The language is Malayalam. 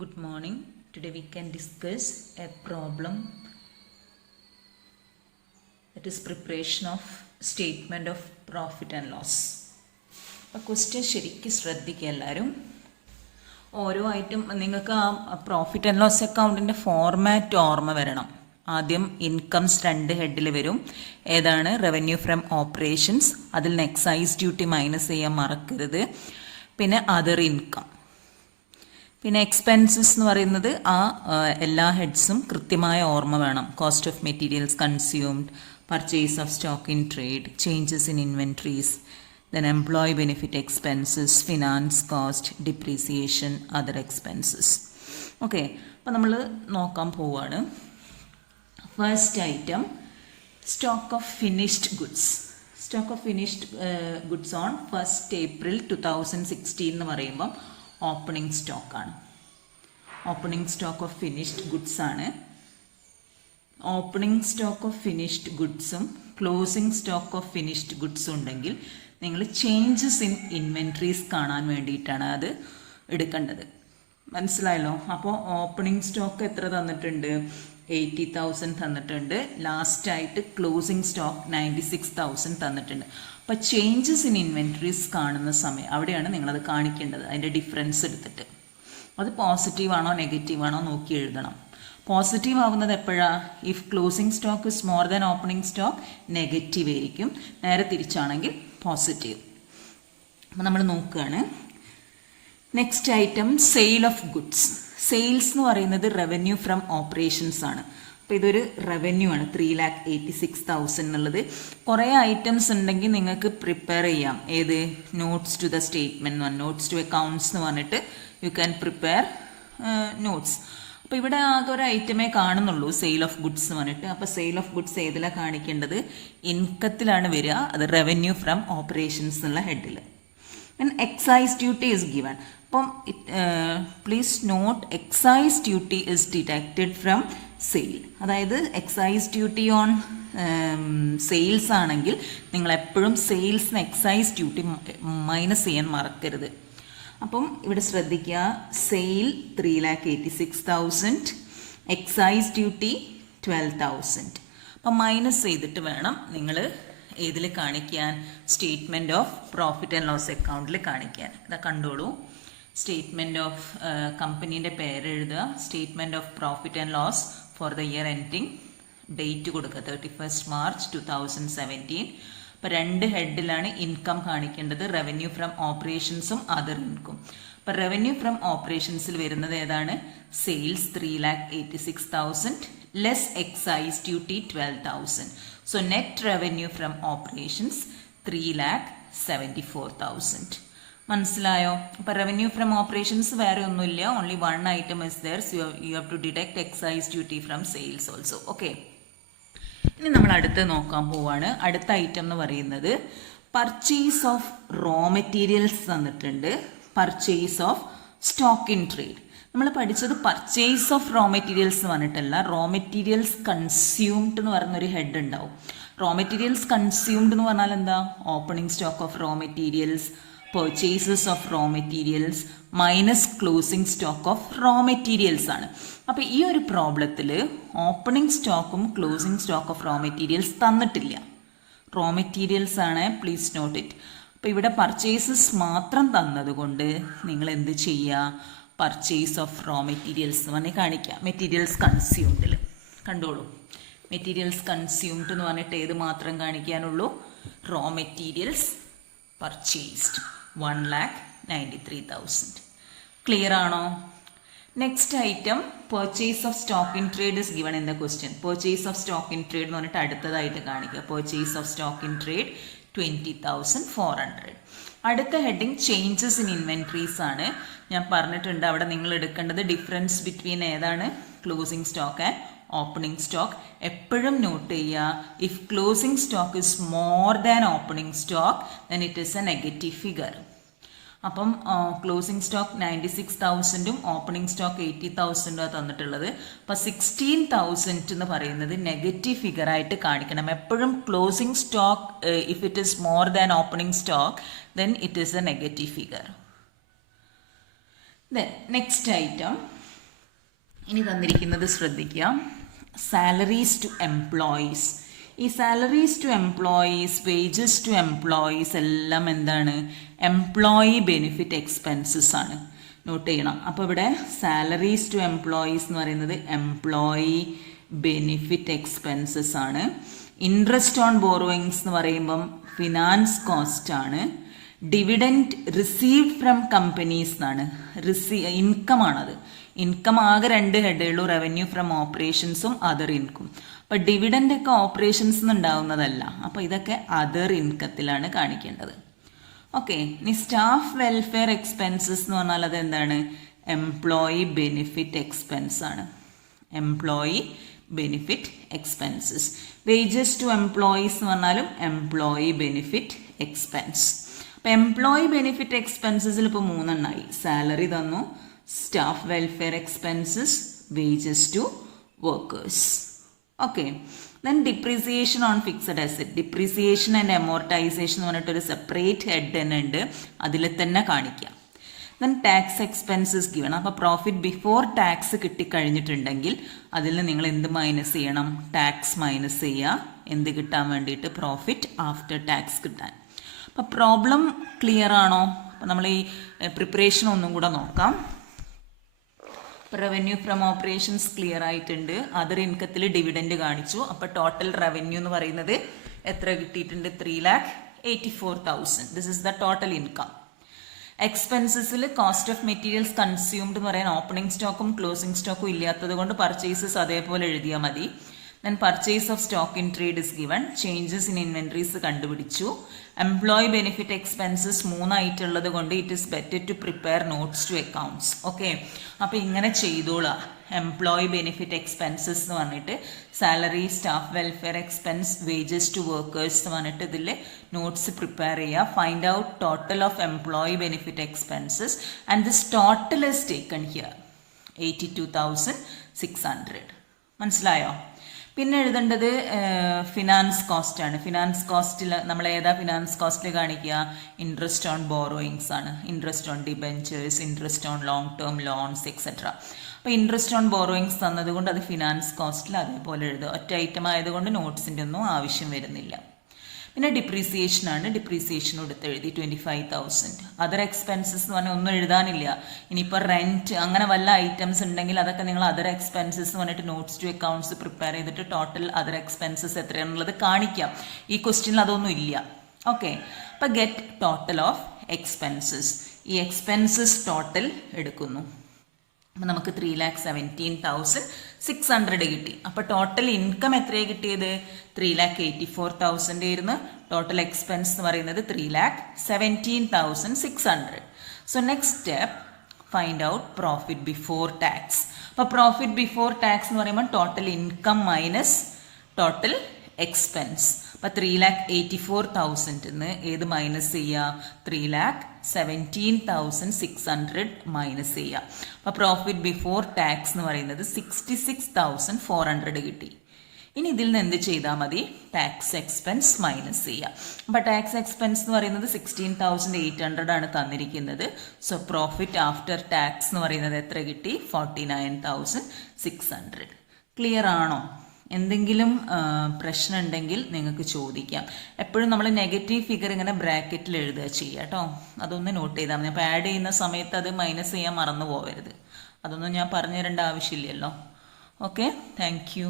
Good morning. Today we can discuss a problem that is preparation of statement of profit and loss. അപ്പോൾ ക്വസ്റ്റ്യൻ ശരിക്കും ശ്രദ്ധിക്കുക എല്ലാവരും. ഓരോ ഐറ്റം നിങ്ങൾക്ക് ആ പ്രോഫിറ്റ് ആൻഡ് ലോസ് അക്കൗണ്ടിൻ്റെ ഫോർമാറ്റ് ഓർമ്മ വരണം. ആദ്യം ഇൻകംസ് 2 ഹെഡിൽ വരും. ഏതാണ്? Revenue from operations. അതിൽ നിന്ന് എക്സൈസ് ഡ്യൂട്ടി മൈനസ് ചെയ്യാൻ മറക്കരുത്. പിന്നെ അതർ ഇൻകം. പിന്നെ എക്സ്പെൻസസ് എന്ന് പറയുന്നത് എല്ലാ ഹെഡ്സും കൃത്യമായ ഓർമ്മ വേണം. Cost of materials consumed, purchase of stock in trade, changes in inventories, then employee benefit expenses, finance cost, depreciation, other expenses. Okay, അപ്പോൾ നമ്മൾ നോക്കാൻ പോവുകയാണ്. First item stock of finished goods. Stock of finished goods on 1st April 2016 എന്ന് പറയുമ്പം ഓപ്പണിംഗ് സ്റ്റോക്കാണ്. Opening stock of finished goods ആണ്. ഓപ്പണിംഗ് സ്റ്റോക്ക് ഓഫ് ഫിനിഷ്ഡ് ഗുഡ്സും ക്ലോസിംഗ് സ്റ്റോക്ക് ഓഫ് ഫിനിഷ്ഡ് ഗുഡ്സും ഉണ്ടെങ്കിൽ നിങ്ങൾ ചേഞ്ചസ് ഇൻ ഇൻവെൻട്രീസ് കാണാൻ വേണ്ടിയിട്ടാണ് അത് എടുക്കേണ്ടത്. മനസ്സിലായല്ലോ? അപ്പോൾ ഓപ്പണിംഗ് സ്റ്റോക്ക് എത്ര തന്നിട്ടുണ്ട്? 80,000 തന്നിട്ടുണ്ട്. ലാസ്റ്റായിട്ട് ക്ലോസിംഗ് സ്റ്റോക്ക് 96,000 തന്നിട്ടുണ്ട്. അപ്പോൾ ചേഞ്ചസ് ഇൻ ഇൻവെൻട്രീസ് കാണുന്ന സമയം അവിടെയാണ് നിങ്ങളത് കാണിക്കേണ്ടത്. അതിൻ്റെ ഡിഫറൻസ് എടുത്തിട്ട് അത് പോസിറ്റീവ് ആണോ നെഗറ്റീവ് ആണോ നോക്കി എഴുതണം. പോസിറ്റീവ് ആവുന്നത് എപ്പോഴാണ്? If closing stock is more than opening stock negative ആയിരിക്കും. നേരെ തിരിച്ചാണെങ്കിൽ പോസിറ്റീവ്. അപ്പോൾ നമ്മൾ നോക്കുകയാണ്. Next item sale of goods. Sales എന്ന് പറയുന്നത് റവന്യൂ ഫ്രം ഓപ്പറേഷൻസ് ആണ്. അപ്പോൾ ഇതൊരു റവന്യൂ ആണ്. 3,86,000 എന്നുള്ളത്. കുറേ ഐറ്റംസ് ഉണ്ടെങ്കിൽ നിങ്ങൾക്ക് പ്രിപ്പയർ ചെയ്യാം. ഏത്? Notes to the statement, notes to accounts എന്ന് പറഞ്ഞിട്ട് യു ക്യാൻ പ്രിപ്പയർ നോട്ട്സ്. അപ്പോൾ ഇവിടെ ആകെ ഒരു ഐറ്റമേ കാണുന്നുള്ളൂ, സെയിൽ ഓഫ് ഗുഡ്സ് എന്ന് പറഞ്ഞിട്ട്. അപ്പോൾ സെയിൽ ഓഫ് ഗുഡ്സ് ഏതിലാണ് കാണിക്കേണ്ടത്? ഇൻകത്തിലാണ് വരിക. അത് റവന്യൂ ഫ്രം ഓപ്പറേഷൻസ് എന്നുള്ള ഹെഡിൽ. Then excise duty is given. അപ്പം please note excise duty is deducted from sale. അതായത് എക്സൈസ് ഡ്യൂട്ടി ഓൺ സെയിൽസ് ആണെങ്കിൽ നിങ്ങൾ എപ്പോഴും സെയിൽസിന് എക്സൈസ് ഡ്യൂട്ടി മൈനസ് ചെയ്യാൻ മറക്കരുത്. അപ്പം ഇവിടെ ശ്രദ്ധിക്കുക, സെയിൽ 3,86,000, എക്സൈസ് ഡ്യൂട്ടി 12,000. അപ്പം മൈനസ് ചെയ്തിട്ട് വേണം നിങ്ങൾ ഏതിൽ കാണിക്കാൻ? Statement of profit and loss അക്കൗണ്ടിൽ കാണിക്കാൻ. ഇതാ കണ്ടോളൂ. സ്റ്റേറ്റ്മെൻറ്റ് ഓഫ് കമ്പനീൻ്റെ പേര് എഴുതുക. Statement of profit and loss for the year ending. Date കൊടുക്കുക 31st March 2017. അപ്പോൾ 2 ഹെഡിലാണ് ഇൻകം കാണിക്കേണ്ടത്. റവന്യൂ ഫ്രം ഓപ്പറേഷൻസും അതർ ഇൻകം. അപ്പോൾ റവന്യൂ ഫ്രം ഓപ്പറേഷൻസിൽ വരുന്നത് ഏതാണ്? Sales 3,86,000 less excise duty 12,000. So net revenue from operations 3,74,000. മനസ്സിലായോ? അപ്പോൾ റവന്യൂ ഫ്രം ഓപ്പറേഷൻസ് വേറെ ഒന്നുമില്ല. Only 1 item is there. So you have to deduct excise duty from sales also. Okay, ഇനി നമ്മൾ അടുത്ത് നോക്കാൻ പോവാണ്. അടുത്ത ഐറ്റം എന്ന് പറയുന്നത് പർച്ചേസ് ഓഫ് റോ മെറ്റീരിയൽസ് തന്നിട്ടുണ്ട്. Purchase of stock in trade. നമ്മൾ പഠിച്ചത് പർച്ചേസ് ഓഫ് റോ മെറ്റീരിയൽസ് എന്ന് പറഞ്ഞിട്ടല്ല, റോ മെറ്റീരിയൽസ് കൺസ്യൂംഡ് എന്ന് പറയുന്നൊരു ഹെഡ് ഉണ്ടാവും. റോ മെറ്റീരിയൽസ് കൺസ്യൂംഡ് എന്ന് പറഞ്ഞാൽ എന്താ? Opening stock of raw materials, purchases of raw materials minus closing stock of raw materials ആണ്. അപ്പോൾ ഈ ഒരു പ്രോബ്ലത്തിൽ ഓപ്പണിംഗ് സ്റ്റോക്കും closing stock of raw materials തന്നിട്ടില്ല. റോ മെറ്റീരിയൽസ് ആണ്. Please note it. അപ്പോൾ ഇവിടെ പർച്ചേസസ് മാത്രം തന്നതുകൊണ്ട് നിങ്ങൾ എന്ത് ചെയ്യുക? പർച്ചേസ് ഓഫ് റോ മെറ്റീരിയൽസ് എന്ന് പറഞ്ഞ് കാണിക്കുക. മെറ്റീരിയൽസ് കൺസ്യൂംഡിൽ കണ്ടോളൂ. മെറ്റീരിയൽസ് കൺസ്യൂംഡ് എന്ന് പറഞ്ഞിട്ട് ഏത് മാത്രം കാണിക്കാനുള്ളൂ? Raw materials purchased 1,93,000. ക്ലിയർ ആണോ? Next item purchase of stock in trade is given in the question. Purchase of stock in trade എന്ന് പറഞ്ഞിട്ട് അടുത്തതായിട്ട് കാണിക്കുക. Purchase of stock in trade 20,400. അടുത്ത ഹെഡിങ് ചേഞ്ചസ് ഇൻ ഇൻവെൻട്രീസ് ആണ്. ഞാൻ പറഞ്ഞിട്ടുണ്ട് അവിടെ നിങ്ങൾ എടുക്കേണ്ടത് ഡിഫറൻസ് ബിറ്റ്വീൻ ഏതാണ്? Closing stock and opening stock. എപ്പോഴും നോട്ട് ചെയ്യുക, if closing stock is more than opening stock then it is a negative figure. അപ്പം ക്ലോസിംഗ് സ്റ്റോക്ക് 96,000ഉം ഓപ്പണിംഗ് സ്റ്റോക്ക് 80,000ഉം തന്നിട്ടുള്ളത്. അപ്പം 16,000 എന്ന് പറയുന്നത് നെഗറ്റീവ് ഫിഗർ ആയിട്ട് കാണിക്കണം. എപ്പോഴും closing stock if it is more than opening stock then it is a negative figure. Then next item ഇനി തന്നിരിക്കുന്നത് ശ്രദ്ധിക്കുക, സാലറീസ് ടു എംപ്ലോയീസ്. ഈ salaries to employees, wages to employees എല്ലാം എന്താണ്? എംപ്ലോയി ബെനിഫിറ്റ് എക്സ്പെൻസസ് ആണ്. നോട്ട് ചെയ്യണം. അപ്പോൾ ഇവിടെ സാലറീസ് ടു എംപ്ലോയീസ് എന്ന് പറയുന്നത് എംപ്ലോയി ബെനിഫിറ്റ് എക്സ്പെൻസസ് ആണ്. ഇൻട്രസ്റ്റ് ഓൺ ബോറോയിങ്സ് എന്ന് പറയുമ്പം ഫിനാൻസ് കോസ്റ്റ് ആണ്. ഡിവിഡൻറ്റ് റിസീവ്ഡ് ഫ്രം കമ്പനീസ് എന്നാണ്, ഇൻകം ആണത്. ഇൻകം ആകെ 2 ഹെഡേ ഉള്ളൂ, റവന്യൂ ഫ്രം ഓപ്പറേഷൻസും അതർ ഇൻകം. അപ്പം ഡിവിഡൻ്റ് ഒക്കെ ഓപ്പറേഷൻസ് ഉണ്ടാവുന്നതല്ല, അപ്പോൾ ഇതൊക്കെ അതർ ഇൻകത്തിലാണ് കാണിക്കേണ്ടത്. ഓക്കെ. ഇനി സ്റ്റാഫ് വെൽഫെയർ എക്സ്പെൻസസ് എന്ന് പറഞ്ഞാൽ അത് എന്താണ്? എംപ്ലോയി ബെനിഫിറ്റ് എക്സ്പെൻസ് ആണ്. Employee benefit expenses. Wages to employees എന്ന് പറഞ്ഞാലും എംപ്ലോയി ബെനിഫിറ്റ് എക്സ്പെൻസ്. അപ്പം എംപ്ലോയി ബെനിഫിറ്റ് എക്സ്പെൻസസിൽ ഇപ്പോൾ 3 എണ്ണമായി. സാലറി തന്നു, staff welfare expenses, wages to workers. Okay. Then depreciation on fixed asset. Depreciation and amortisation എന്ന് പറഞ്ഞിട്ടൊരു സെപ്പറേറ്റ് ഹെഡ് തന്നെ ഉണ്ട്, അതിൽ തന്നെ കാണിക്കാം. Then tax expenses given. അപ്പോൾ പ്രോഫിറ്റ് ബിഫോർ ടാക്സ് കിട്ടിക്കഴിഞ്ഞിട്ടുണ്ടെങ്കിൽ അതിൽ നിങ്ങൾ എന്ത് മൈനസ് ചെയ്യണം? ടാക്സ് മൈനസ് ചെയ്യുക. എന്ത് കിട്ടാൻ വേണ്ടിയിട്ട്? പ്രോഫിറ്റ് ആഫ്റ്റർ ടാക്സ് കിട്ടാൻ. അപ്പോൾ പ്രോബ്ലം ക്ലിയർ ആണോ? അപ്പോൾ നമ്മൾ ഈ പ്രിപ്പറേഷൻ ഒന്നും കൂടെ നോക്കാം. റവന്യൂ ഫ്രം ഓപ്പറേഷൻസ് ക്ലിയർ ആയിട്ടുണ്ട്. അതർ ഇൻകത്തിൽ ഡിവിഡൻഡ് കാണിച്ചു. അപ്പോൾ ടോട്ടൽ റവന്യൂ എന്ന് പറയുന്നത് എത്ര കിട്ടിയിട്ടുണ്ട്? 3,84,000. This is the total income. എക്സ്പെൻസസിൽ കോസ്റ്റ് ഓഫ് മെറ്റീരിയൽസ് കൺസ്യൂംഡ് എന്ന് പറയാൻ ഓപ്പണിംഗ് സ്റ്റോക്കും ക്ലോസിംഗ് സ്റ്റോക്കും ഇല്ലാത്തത് കൊണ്ട് പർച്ചേസസ് അതേപോലെ എഴുതിയാൽ മതി. Then purchase of stock in trade is given. Changes in inventories കണ്ടുപിടിച്ചു. എംപ്ലോയി ബെനിഫിറ്റ് എക്സ്പെൻസസ് 3 ആയിട്ടുള്ളത് കൊണ്ട് it is better to prepare notes to accounts. Okay. അപ്പോൾ ഇങ്ങനെ ചെയ്തോളാം. എംപ്ലോയി ബെനിഫിറ്റ് എക്സ്പെൻസസ് എന്ന് പറഞ്ഞിട്ട് salary, staff welfare expense, wages to workers എന്ന് പറഞ്ഞിട്ട് ഇതിൽ നോട്ട്സ് പ്രിപ്പയർ ചെയ്യുക. Find out total of employee benefit expenses and this total is taken here 82,600. മനസ്സിലായോ? പിന്നെ എഴുതേണ്ടത് ഫിനാൻസ് കോസ്റ്റ് ആണ്. ഫിനാൻസ് കോസ്റ്റിൽ നമ്മൾ ഏതാ ഫിനാൻസ് കോസ്റ്റിൽ കാണിക്കുക? ഇൻട്രസ്റ്റ് ഓൺ ബോറോയിങ്സ് ആണ്. Interest on debentures, interest on long term loans etcetera. അപ്പോൾ ഇൻട്രസ്റ്റ് ഓൺ ബോറോയിങ്സ് തന്നതുകൊണ്ട് അത് ഫിനാൻസ് കോസ്റ്റിൽ അതേപോലെ എഴുതുക. ഒറ്റ ഐറ്റം ആയതുകൊണ്ട് നോട്ട്സിൻ്റെ ഒന്നും ആവശ്യം വരുന്നില്ല. പിന്നെ ഡിപ്രീസിയേഷൻ ആണ്. ഡിപ്രീസിയേഷൻ എടുത്ത് എഴുതി 25,000. അതർ എക്സ്പെൻസസ് എന്ന് പറഞ്ഞാൽ ഒന്നും എഴുതാനില്ല. ഇനിയിപ്പോൾ റെൻറ്റ് അങ്ങനെ വല്ല ഐറ്റംസ് ഉണ്ടെങ്കിൽ അതൊക്കെ നിങ്ങൾ അതർ എക്സ്പെൻസസ് എന്ന് പറഞ്ഞിട്ട് നോട്ട്സ് ടു അക്കൗണ്ട്സ് പ്രിപ്പയർ ചെയ്തിട്ട് ടോട്ടൽ അതർ എക്സ്പെൻസസ് എത്രയാണെന്നുള്ളത് കാണിക്കാം. ഈ ക്വസ്റ്റ്യനിൽ അതൊന്നും ഇല്ല. ഓക്കെ. അപ്പോൾ ഗെറ്റ് ടോട്ടൽ ഓഫ് എക്സ്പെൻസസ്. ഈ എക്സ്പെൻസസ് ടോട്ടൽ എടുക്കുന്നു. അപ്പോൾ നമുക്ക് 3,17,600 കിട്ടി. അപ്പോൾ ടോട്ടൽ ഇൻകം എത്രയാണ് കിട്ടിയത്? 3,84,000 ആയിരുന്നു. ടോട്ടൽ എക്സ്പെൻസ് എന്ന് പറയുന്നത് 3,17,600. So next step, find out profit before tax. അപ്പോൾ പ്രോഫിറ്റ് ബിഫോർ ടാക്സ് എന്ന് പറയുമ്പോൾ total income minus total expense. അപ്പോൾ 3,84,000 ഏത് മൈനസ് ചെയ്യുക? 3,17,600 മൈനസ് ചെയ്യുക. അപ്പോൾ പ്രോഫിറ്റ് ബിഫോർ ടാക്സ് എന്ന് പറയുന്നത് 66,400 കിട്ടി. ഇനി ഇതിൽ നിന്ന് എന്ത് ചെയ്താൽ മതി? ടാക്സ് എക്സ്പെൻസ് മൈനസ് ചെയ്യുക. അപ്പോൾ ടാക്സ് എക്സ്പെൻസ് എന്ന് പറയുന്നത് 16,800 ആണ് തന്നിരിക്കുന്നത്. സോ പ്രോഫിറ്റ് ആഫ്റ്റർ ടാക്സ് എന്ന് പറയുന്നത് എത്ര കിട്ടി? 49,600. ക്ലിയർ ആണോ? എന്തെങ്കിലും പ്രശ്നം ഉണ്ടെങ്കിൽ നിങ്ങൾക്ക് ചോദിക്കാം. എപ്പോഴും നമ്മൾ നെഗറ്റീവ് ഫിഗർ ഇങ്ങനെ ബ്രാക്കറ്റിൽ എഴുതുക ചെയ്യുക കേട്ടോ. അതൊന്ന് നോട്ട് ചെയ്താൽ മതി. അപ്പോൾ ആഡ് ചെയ്യുന്ന സമയത്ത് അത് മൈനസ് ചെയ്യാൻ മറന്നു പോകരുത്. അതൊന്നും ഞാൻ പറഞ്ഞു തരേണ്ട ആവശ്യമില്ലല്ലോ. Okay, thank you.